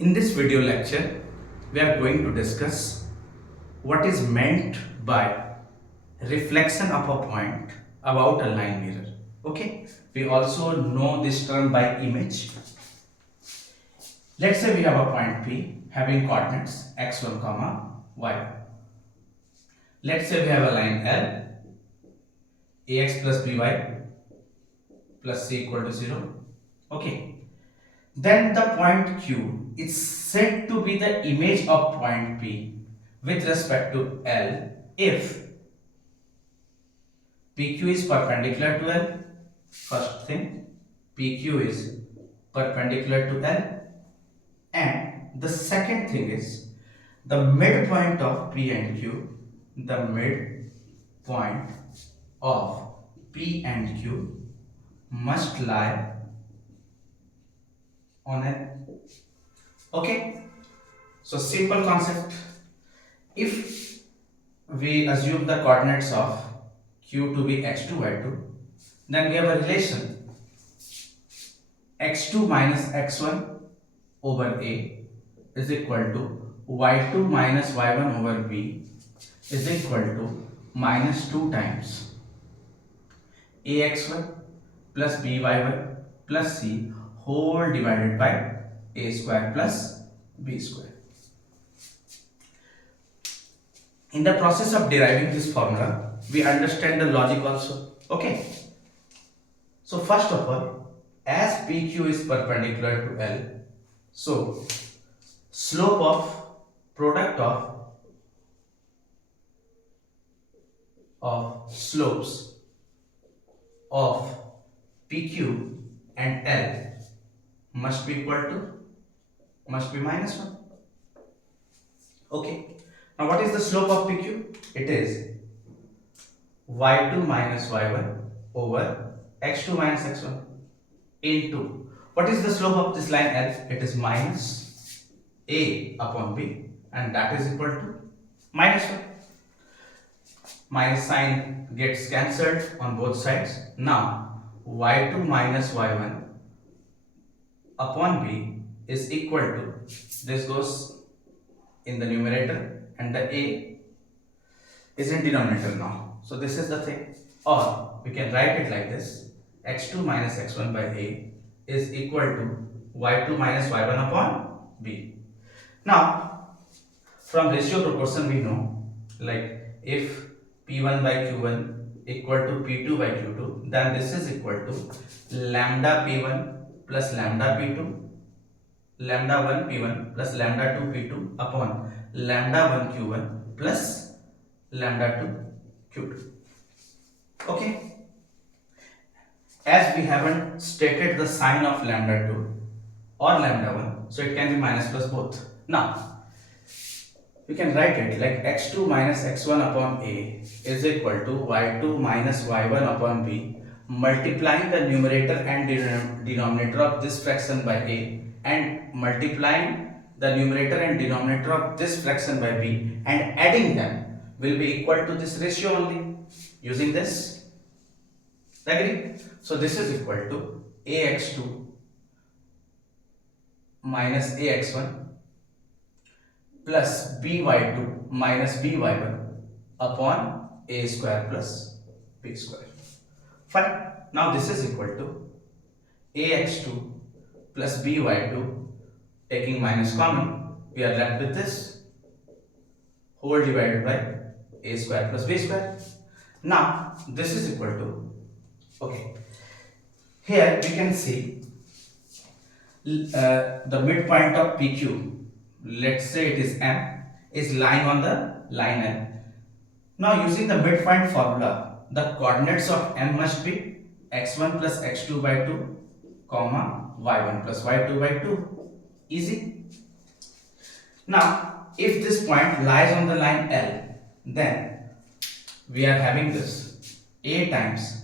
In this video lecture, we are going to discuss what is meant by reflection of a point about a line mirror. Okay, we also know this term by image. Let's say we have a point P having coordinates x1 comma y. Let's say we have a line L, ax plus by plus c equal to 0. Okay, then the point Q is said to be the image of point P with respect to L if PQ is perpendicular to L. First thing, PQ is perpendicular to L, and the second thing is the midpoint of P and Q, the midpoint of P and Q must lie on L. Okay, so simple concept. If we assume the coordinates of Q to be x2, y2, then we have a relation x2 minus x1 over A is equal to y2 minus y1 over B is equal to minus 2 times ax1 plus by1 plus c whole divided by a square plus b square. In the process of deriving this formula, we understand the logic also. Okay. So first of all, as PQ is perpendicular to L, so slope of product of slopes of PQ and L must be minus 1. Okay. Now what is the slope of PQ? It is y2 minus y1 over x2 minus x1 into, what is the slope of this line L? It is minus a upon b, and that is equal to minus 1. Minus sign gets cancelled on both sides. Now y2 minus y1 upon b is equal to, this goes in the numerator and the a is in denominator now. So this is the thing. Or we can write it like this: x2 minus x1 by a is equal to y2 minus y1 upon b. Now from ratio proportion we know, like if p1 by q1 equal to p2 by q2, then this is equal to lambda p1 plus lambda p2, lambda 1 p1 plus lambda 2 p2 upon lambda 1 q1 plus lambda 2 q2. Okay, as we haven't stated the sign of lambda 2 or lambda 1, so it can be minus plus both. Now we can write it like x2 minus x1 upon a is equal to y2 minus y1 upon b, multiplying the numerator and denominator of this fraction by a and multiplying the numerator and denominator of this fraction by b and adding them will be equal to this ratio only using this. Agree? So this is equal to ax2 minus ax1 plus by2 minus by1 upon a square plus b square. Fine. Now this is equal to ax2 plus by2, taking minus common, we are left with this whole divided by a square plus b square. Now this is equal to, okay, here we can see the midpoint of PQ, let's say it is M, is lying on the line N. Now using the midpoint formula, the coordinates of M must be x1 plus x2 by 2 comma y1 plus y2 by 2. Easy. Now if this point lies on the line L, then we are having this a times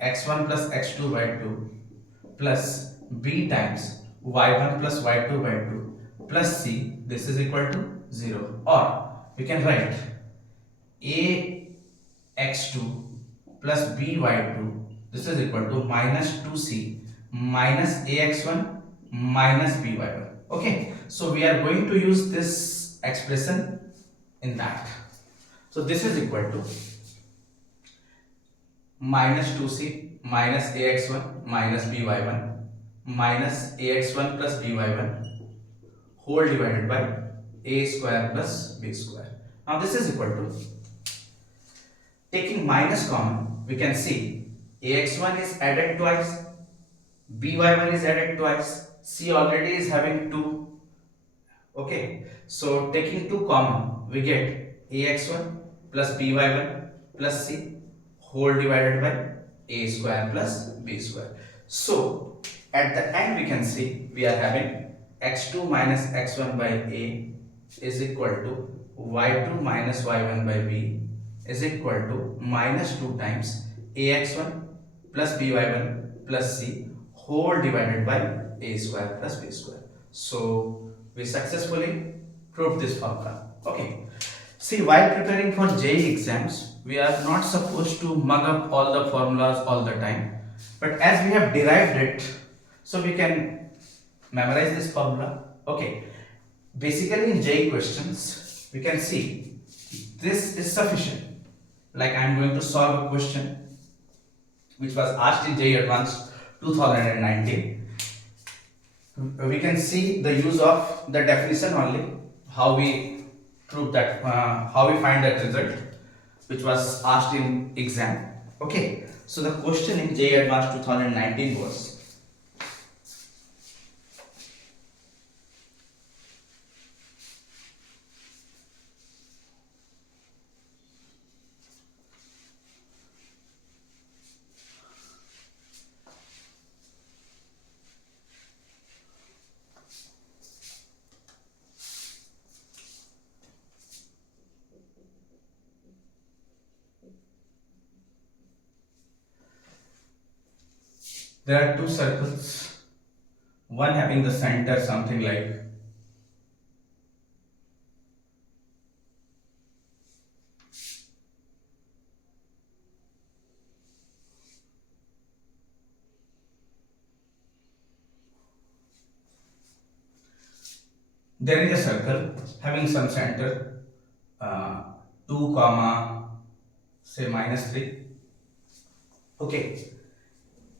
x1 plus x2 by 2 plus b times y1 plus y2 by 2 plus c, this is equal to 0. Or we can write a x2 plus b y2, this is equal to minus 2c minus ax1 minus by1. Okay, so we are going to use this expression in that. So this is equal to minus 2c minus ax1 minus by1 minus ax1 plus by1 whole divided by a square plus b square. Now this is equal to, taking minus common, we can see ax1 is added twice, by1 is added twice, c already is having 2. Okay, so taking 2 common, we get ax1 plus by1 plus c whole divided by a square plus b square. So at the end we can see we are having x2 minus x1 by a is equal to y2 minus y1 by b is equal to minus 2 times ax1 plus by1 plus c whole divided by a square plus b square. So we successfully proved this formula. Okay. See, while preparing for JEE exams, we are not supposed to mug up all the formulas all the time. But as we have derived it, so we can memorize this formula. Okay. Basically in JEE questions, we can see this is sufficient. Like I am going to solve a question which was asked in JEE Advanced 2019. We can see the use of the definition only, how we prove that, how we find that result which was asked in exam. Okay, so the question in JEE Advanced 2019 was, there are two circles, one having the center something like there is a circle having some center 2 comma say minus 3. Okay,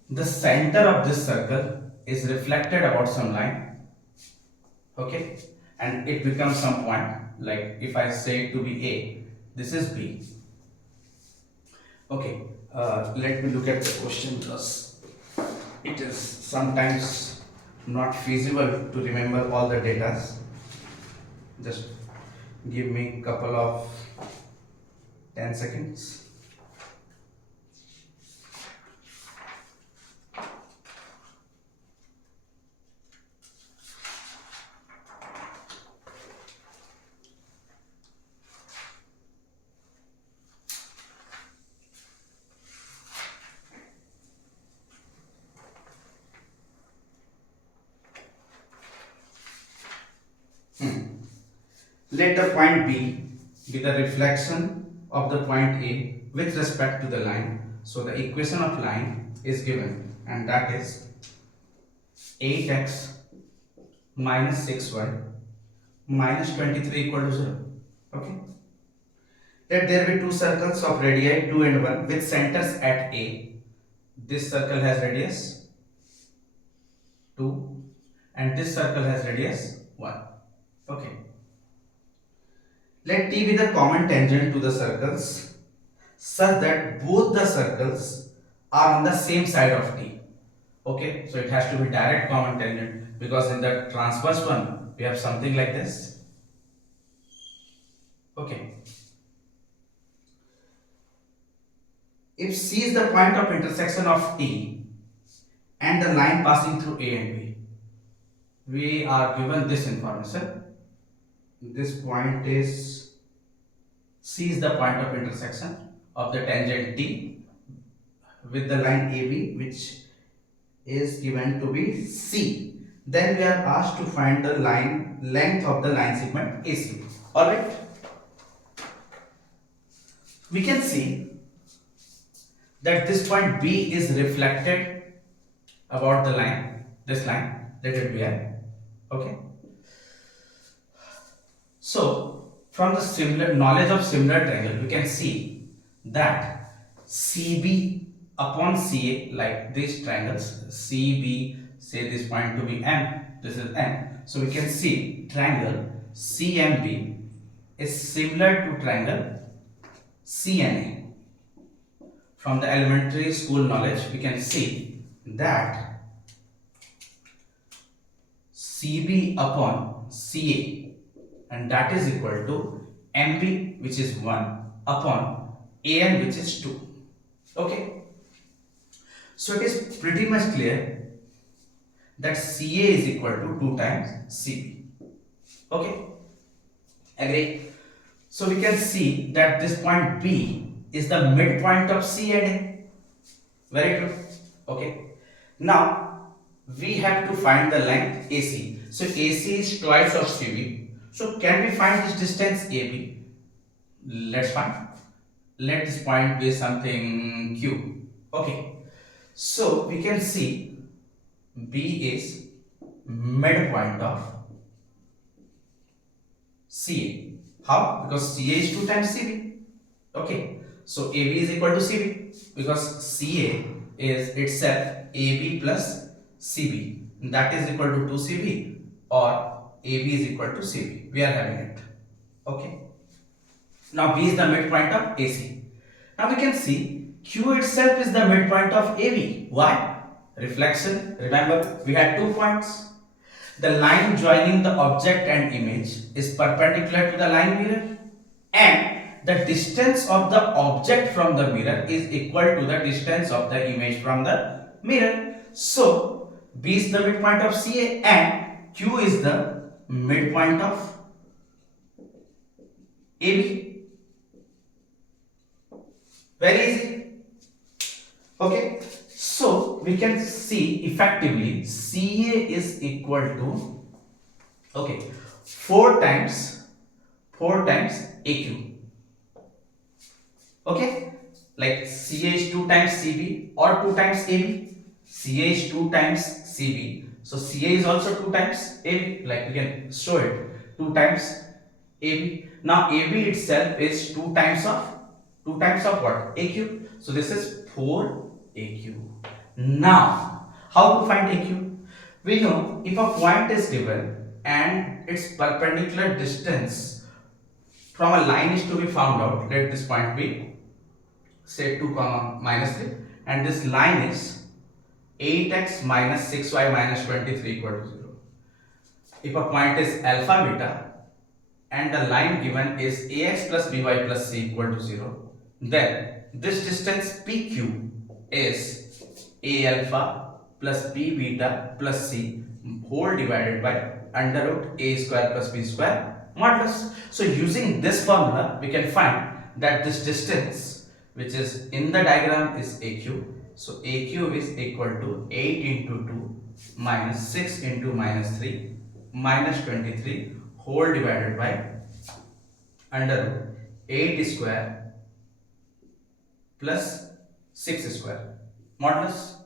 the center of this circle is reflected about some line. Okay, and it becomes some point, like if I say it to be a, this is b. Okay, let me look at the question because it is sometimes not feasible to remember all the data. Just give me couple of 10 seconds. Let the point B be the reflection of the point A with respect to the line. So the equation of line is given, and that is 8x minus 6y minus 23 equal to 0. Okay. Let there be two circles of radii 2 and 1 with centers at A. This circle has radius 2 and this circle has radius 1. Okay. Let T be the common tangent to the circles such that both the circles are on the same side of T. Okay, so it has to be direct common tangent, because in the transverse one we have something like this. Okay. If C is the point of intersection of T and the line passing through A and B, we are given this information. This point is, C is the point of intersection of the tangent T with the line AB, which is given to be C. Then we are asked to find the line length of the line segment AC. Alright. We can see that this point B is reflected about the line, this line, let it be I. Okay. So from the similar knowledge of similar triangle, we can see that CB upon CA, like these triangles, CB, say this point to be M, this is N. So we can see triangle CMB is similar to triangle CNA. From the elementary school knowledge, we can see that CB upon CA, and that is equal to MB, which is 1, upon AN, which is 2. Okay, so it is pretty much clear that CA is equal to 2 times CB. Okay, agree? So we can see that this point B is the midpoint of C and A. Very true. Okay, now we have to find the length AC. So AC is twice of CB. So can we find this distance AB? Let's find. Let this point be something Q. Okay, so we can see B is midpoint of CA. How? Because CA is 2 times CB. Okay, so AB is equal to CB because CA is itself AB plus CB, that is equal to 2CB, or AB is equal to CB. We are having it. Okay, now B is the midpoint of AC. Now we can see Q itself is the midpoint of AB. Why? Reflection. Remember, we had 2 points. The line joining the object and image is perpendicular to the line mirror, and the distance of the object from the mirror is equal to the distance of the image from the mirror. So B is the midpoint of CA and Q is the midpoint of AB. Very easy. Okay, so we can see effectively CA is equal to, okay, 4 times AQ. Okay, like CA is 2 times CB or 2 times AB. CA is 2 times CB, so CA is also 2 times AB, like we can show it 2 times AB. Now AB itself is 2 times of what? AQ. So this is 4 AQ. Now how to find AQ? We know if a point is given and its perpendicular distance from a line is to be found out. Let this point be say 2 comma minus 3, and this line is 8x minus 6y minus 23 equal to 0. If a point is alpha beta and the line given is ax plus by plus c equal to 0, then this distance PQ is a alpha plus b beta plus c whole divided by under root a square plus b square modulus. So using this formula, we can find that this distance which is in the diagram is AQ. So AQ is equal to 8 into 2 minus 6 into minus 3 minus 23 whole divided by under root 8 square plus 6 square modulus.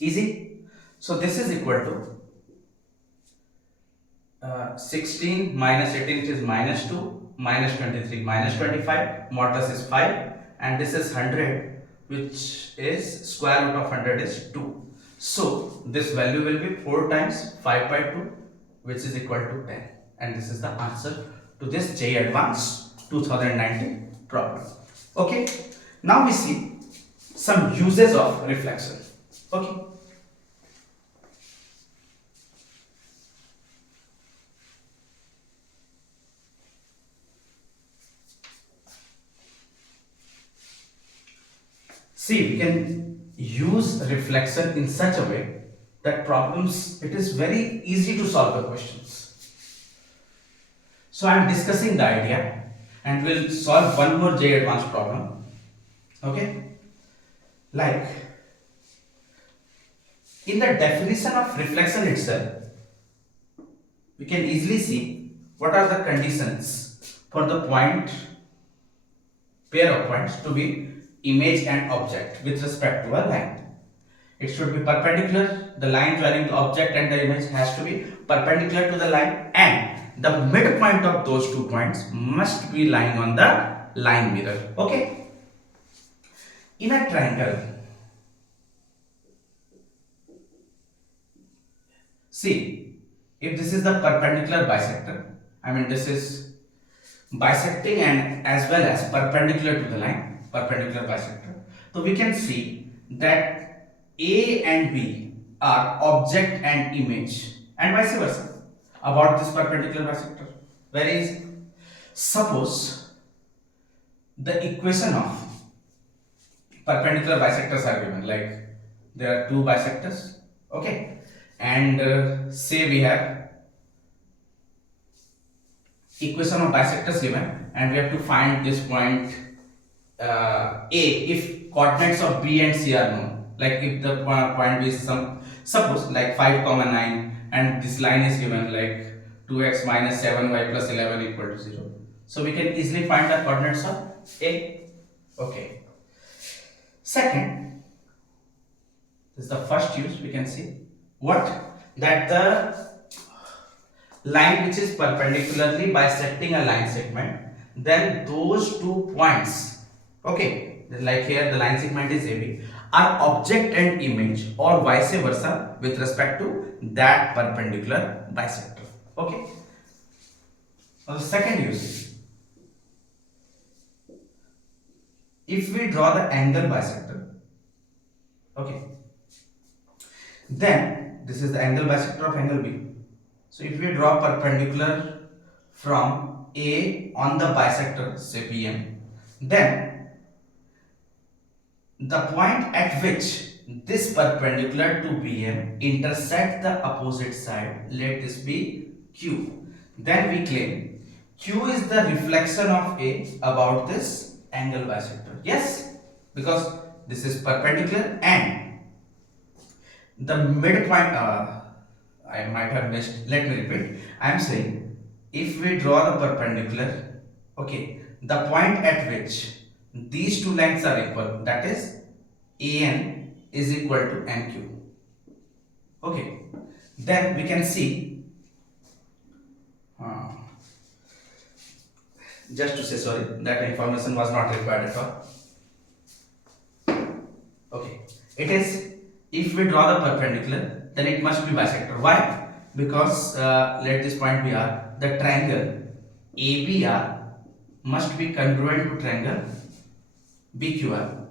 Easy. So this is equal to 16 minus 18, which is minus 2, minus 23 minus 25, modulus is 5, and this is 100, which is square root of 100 is 2. So this value will be 4 times 5 by 2, which is equal to 10, and this is the answer to this JEE Advanced 2019 problem. Okay, now we see some uses of reflection. Okay, see, we can use reflection in such a way that problems, it is very easy to solve the questions. So I am discussing the idea and we'll solve one more JEE Advanced problem. Okay, like in the definition of reflection itself, we can easily see what are the conditions for the pair of points to be image and object with respect to a line. It should be perpendicular. The line joining the object and the image has to be perpendicular to the line, and the midpoint of those 2 points must be lying on the line mirror. Okay. In a triangle, see, if this is the perpendicular bisector, I mean this is bisecting and as well as perpendicular to the line, perpendicular bisector. So we can see that A and B are object and image, and vice versa about this perpendicular bisector. Very easy. Suppose the equation of perpendicular bisectors are given, like there are two bisectors, okay, and say we have equation of bisectors given, and we have to find this point A if coordinates of B and C are known. Like if the point B is some, suppose like 5, 9, and this line is given like 2x minus 7y plus 11 equal to 0. So we can easily find the coordinates of A. Okay. Second, this is the first use. We can see what, that the line which is perpendicularly bisecting a line segment, then those 2 points, okay, like here the line segment is AB, are object and image or vice versa with respect to that perpendicular bisector. Okay. Now the second use, if we draw the angle bisector, okay, then this is the angle bisector of angle B. So if we draw perpendicular from A on the bisector, say BM, then the point at which this perpendicular to BM intersect the opposite side, let this be Q. Then we claim Q is the reflection of A about this angle bisector. Yes, because this is perpendicular and the midpoint, I might have missed, let me repeat. I am saying if we draw the perpendicular, okay, the point at which these two lengths are equal, that is AN is equal to NQ. Okay, then we can see, just to say sorry, that information was not required at all. Okay, it is, if we draw the perpendicular, then it must be bisector. Why? Because let this point be R, the triangle ABR must be congruent to triangle BQR.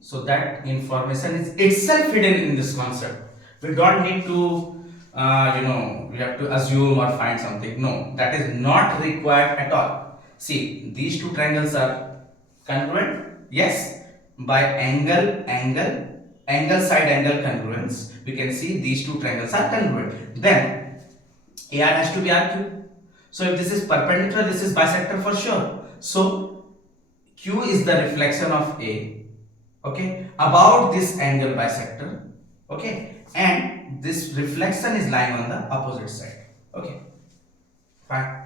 So that information is itself hidden in this concept. We don't need to we have to assume or find something. No, that is not required at all. See, these two triangles are congruent. Yes, by angle side angle congruence, we can see these two triangles are congruent. Then AR has to be RQ. So if this is perpendicular, this is bisector for sure. So Q is the reflection of A, okay, about this angle bisector, okay, and this reflection is lying on the opposite side. Okay, fine.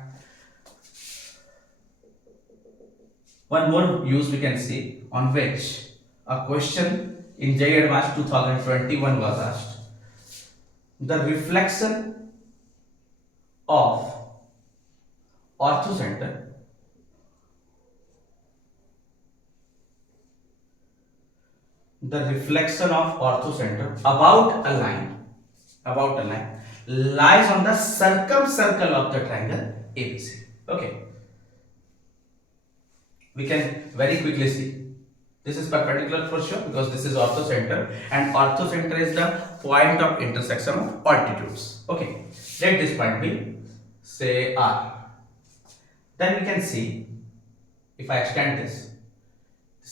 One more use we can see, on which a question in JEE Advanced 2021 was asked. The reflection of orthocenter about a line lies on the circumcircle of the triangle ABC. Okay, we can very quickly see. This is perpendicular for sure because this is orthocenter, and orthocenter is the point of intersection of altitudes. Okay, let this point be, say, R. Then we can see, if I extend this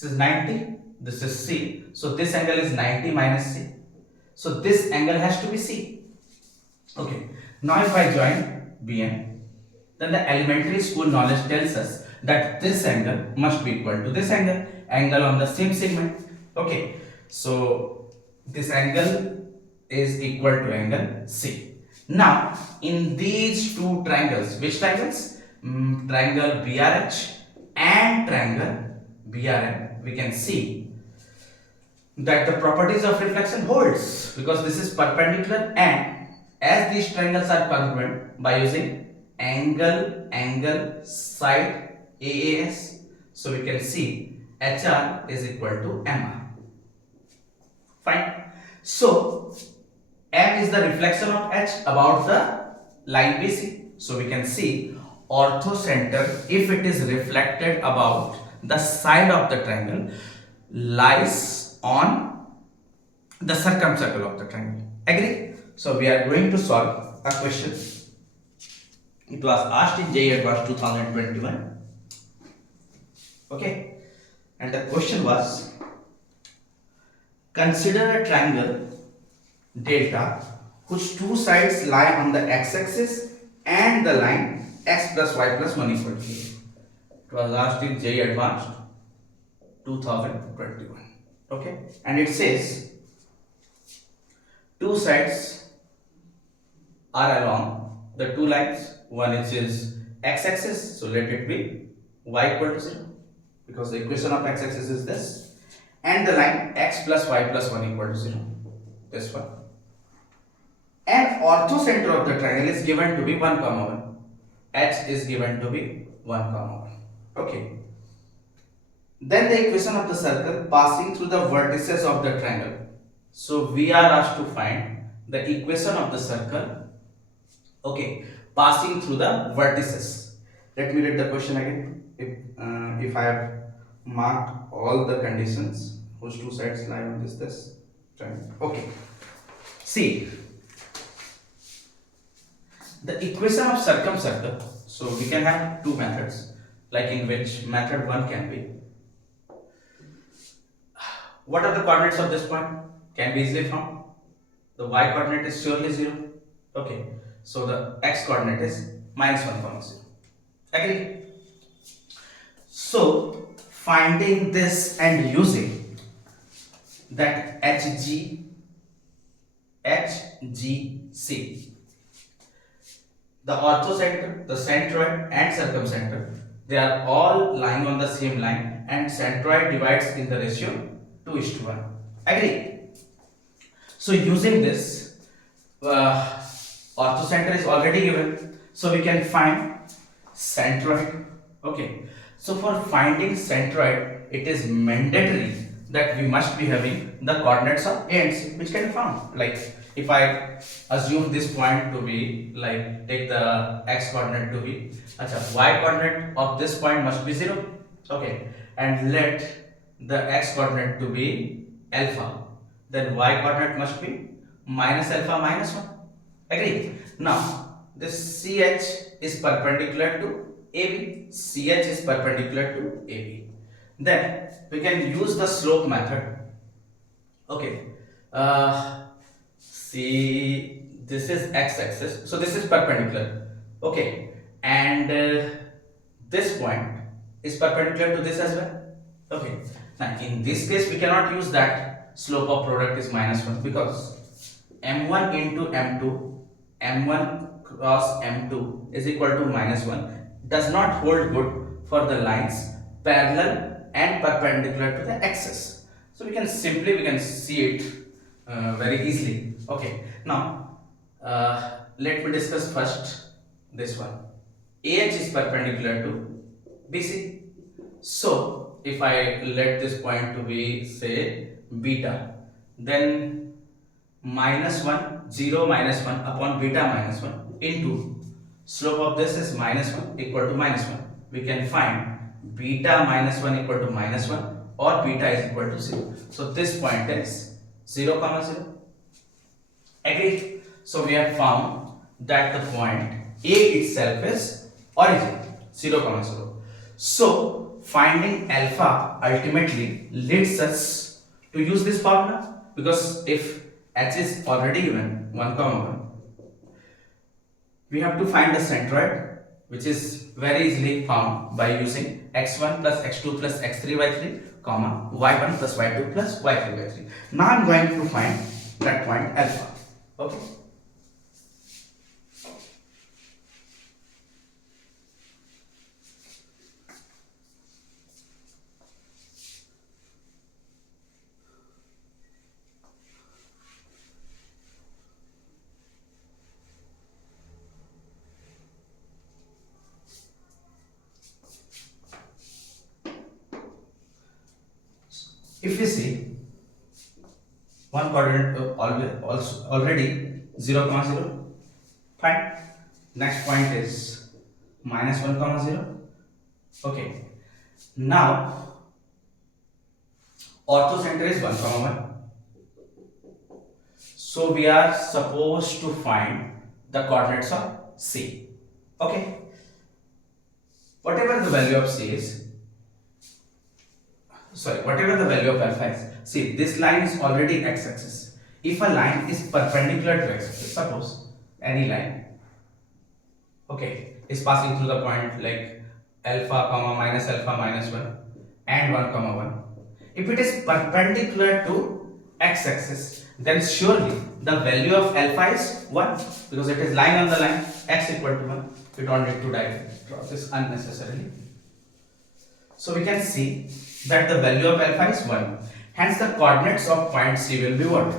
is 90, this is C. So this angle is 90 minus C. So this angle has to be C. Okay, now if I join BN, then the elementary school knowledge tells us that this angle must be equal to this angle on the same segment. Okay, so this angle is equal to angle C. Now in these two triangles, which triangles? Triangle BRH and triangle BRM, we can see that the properties of reflection holds because this is perpendicular, and as these triangles are congruent by using angle side AAS, so we can see HR is equal to MR. Fine. So M is the reflection of H about the line BC. So we can see orthocenter, if it is reflected about the side of the triangle, lies on the circumcircle of the triangle. Agree? So we are going to solve a question. It was asked in JEE Advanced 2021. Okay. And the question was, consider a triangle delta whose two sides lie on the x-axis and the line x plus y plus 1 equal to 0. It was asked in JEE Advanced 2021. Okay, and it says two sides are along the two lines. One is x-axis, so let it be y equal to 0 because the equation of x-axis is this, and the line x plus y plus 1 equal to 0, this one. And orthocenter of the triangle is given to be 1, 1. H is given to be 1, 1. Okay. Then the equation of the circle passing through the vertices of the triangle. So we are asked to find the equation of the circle, okay, passing through the vertices. Let me read the question again. If I have marked all the conditions, whose two sides lie on this triangle. Okay. See, the equation of circumcircle, so we can have two methods, like in which method 1 can be, what are the coordinates of this point? Can be easily found. The y coordinate is surely 0. Okay, so the x coordinate is minus 1, 0. Agree? So finding this and using that HGC, the orthocenter, the centroid and circumcenter, they are all lying on the same line, and centroid divides in the ratio 2:1. Agree? So using this, orthocenter is already given, so we can find centroid. Okay. So for finding centroid, it is mandatory that we must be having the coordinates of A and C, which can be found. Like if I assume this point to be, like take the x coordinate to be, y coordinate of this point must be 0. Okay, and let the x coordinate to be alpha, then y coordinate must be minus alpha minus 1. Agree? Now this CH is perpendicular to AB. CH is perpendicular to AB. Then we can use the slope method. Okay. See, this is x-axis, so this is perpendicular. Okay, and this point is perpendicular to this as well. Okay. Now in this case, we cannot use that slope of product is minus 1 because m1 into m2, m1 cross m2 is equal to minus 1 does not hold good for the lines parallel and perpendicular to the axis. So we can see it very easily. Okay, now let me discuss first this one. AH is perpendicular to BC. So if I let this point to be say beta, then minus 1, 0 minus 1 upon beta minus 1 into slope of this is minus 1 equal to minus 1. We can find beta minus 1 equal to minus 1 or beta is equal to 0. So this point is 0, 0. Agree? So we have found that the point A itself is origin 0, 0. So finding alpha ultimately leads us to use this formula, because if H is already given 1, 1, we have to find the centroid, which is very easily found by using x1 plus x2 plus x3 by 3, comma y1 plus y2 plus y3 by 3. Now I am going to find that point alpha. Okay. If we see one coordinate already 0, comma 0, fine. Next point is minus 1, comma 0. Okay. Now ortho center is 1, comma 1. So we are supposed to find the coordinates of C. Okay. Whatever the value of C is, whatever the value of alpha is, see, this line is already x-axis. If a line is perpendicular to x-axis, suppose any line, okay, is passing through the point like alpha comma minus 1 and 1 comma 1. If it is perpendicular to x-axis, then surely the value of alpha is 1 because it is line on the line, x equal to 1. We don't need to draw this unnecessarily. So we can see that the value of alpha is 1. Hence the coordinates of point C will be what?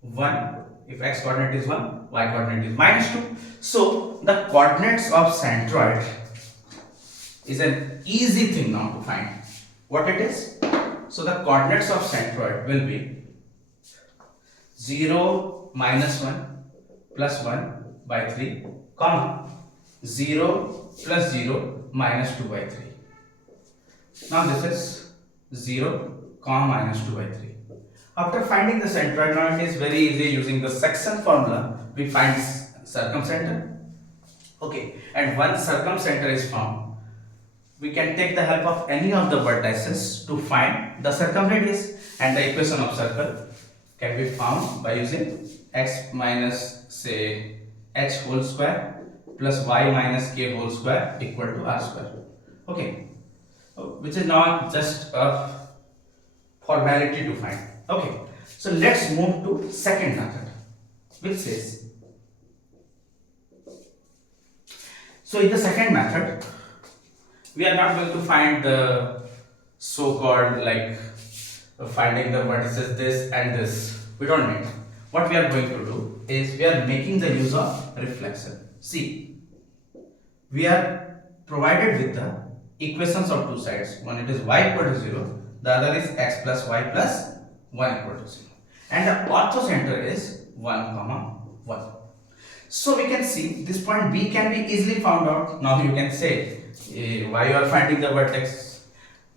1. If x coordinate is 1, y coordinate is minus 2. So the coordinates of centroid is an easy thing now to find. What it is? So the coordinates of centroid will be 0, minus 1, plus 1 by 3, comma 0, plus 0, minus 2 by 3. Now this is 0, comma minus 2 by 3. After finding the centroid, now it is very easy. Using the section formula, we find circumcenter. Okay, and once circumcenter is found, we can take the help of any of the vertices to find the circumradius, and the equation of circle can be found by using x minus say h whole square plus y minus k whole square equal to r square. Okay, which is not just a formality to find. Okay, so let's move to second method, which says, so in the second method we are not going to find the so-called like finding the vertices this and this. We don't need. What we are going to do is we are making the use of reflection. See, we are provided with the equations of two sides. One, it is y equal to 0, the other is x plus y plus 1 equal to 0, and the ortho center is 1 comma 1. So we can see this point B can be easily found out. Now you can say why you are finding the vertex.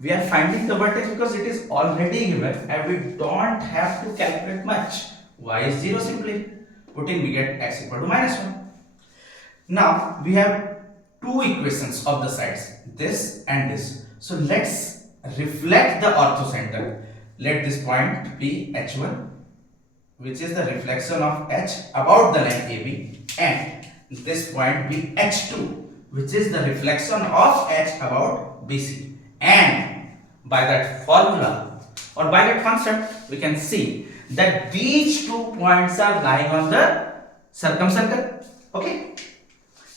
We are finding the vertex because it is already given and we don't have to calculate much. Y is 0, simply putting we get x equal to minus 1. Now we have two equations of the sides, this and this. So let's reflect the orthocenter. Let this point be h1, which is the reflection of h about the line AB, and this point be h2, which is the reflection of h about BC. And by that formula or by that concept, we can see that these 2 points are lying on the circumcircle. Okay.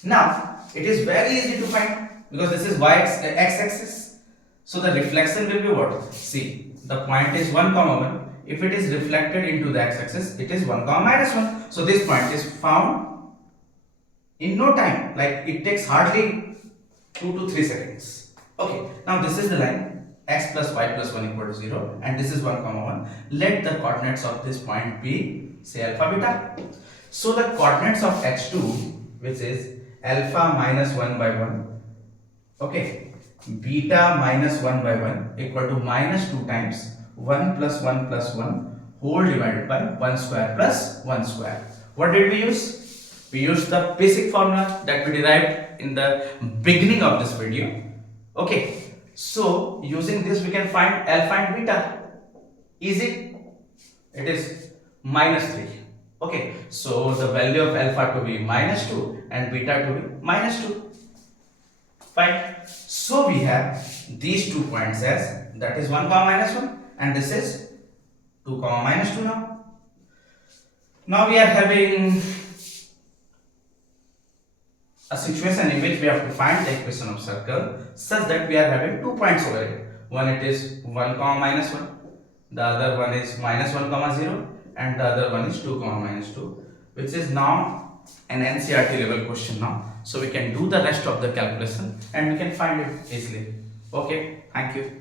Now it is very easy to find because this is x-axis. So the reflection will be what? See, the point is 1 comma 1. If it is reflected into the x-axis, it is 1 comma minus 1. So this point is found in no time. Like it takes hardly 2 to 3 seconds. Okay. Now this is the line x plus y plus 1 equal to 0, and this is 1 comma 1. Let the coordinates of this point be say alpha beta. So the coordinates of h2, which is alpha minus 1 by 1, okay, beta minus 1 by 1 equal to minus 2 times 1 plus 1 plus 1 whole divided by 1 square plus 1 square. What did we use? We used the basic formula that we derived in the beginning of this video. Okay, so using this we can find alpha and beta. Easy. It is minus 3. Okay, so the value of alpha to be minus 2 and beta to be minus 2. Fine. So we have these 2 points as, that is 1 comma minus 1, and this is 2 comma minus 2 now. Now we are having a situation in which we have to find the equation of circle such that we are having 2 points over here. One, it is 1 comma minus 1, the other one is minus 1 comma 0, and the other one is 2 comma minus 2, which is now an NCERT level question now. So we can do the rest of the calculation and we can find it easily. Okay, thank you.